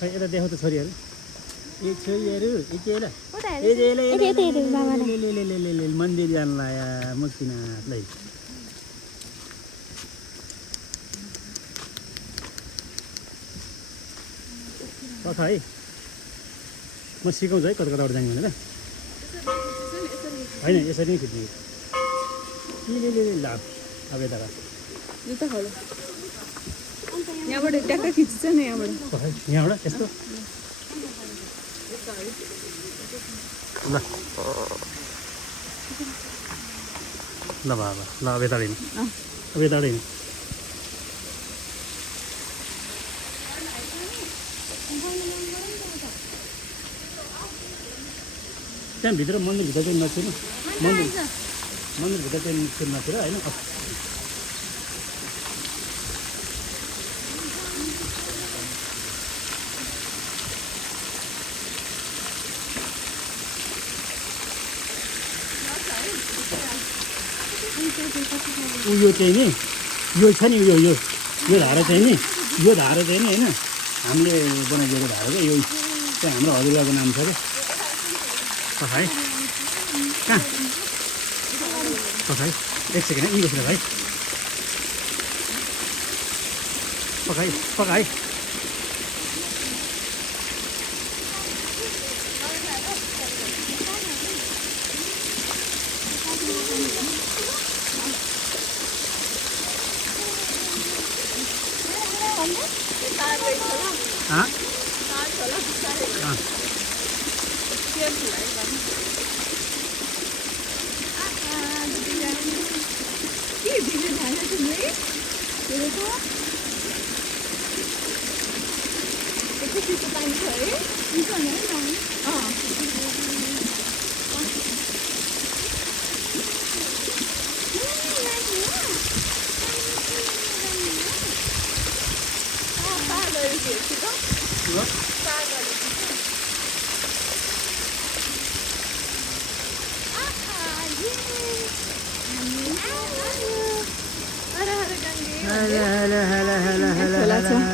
खै यता देखाउ त छोरीहरू ए छोरीहरू ए चेला मन्दिर जान लाया मुक्तिनाथलाई कथा है म सिकाउँछु है कता कताबाट जाने भनेर होइन यसरी नै खिच्ने ल अब यता यहाँबाट ट्याक्क खिच्छ नि यहाँबाट यहाँबाट यस्तो ल ल बाबा ल अब यता अब यता त्यहाँ भित्र मन्दिरभित्र चाहिँ नछिर्नु मन्दिरभित्र चाहिँ नछिर होइन यो चाहिँ नि यो छ नि यो धारा चाहिँ नि यो धारा चाहिँ नि होइन हामीले बनाइदिएको धारा चाहिँ यो चाहिँ हाम्रो हजुरबाको नाम छ क्या है कहाँ पकाइ एक सेकेन्ड है यी बसेर भाइ पकाइ खोला छ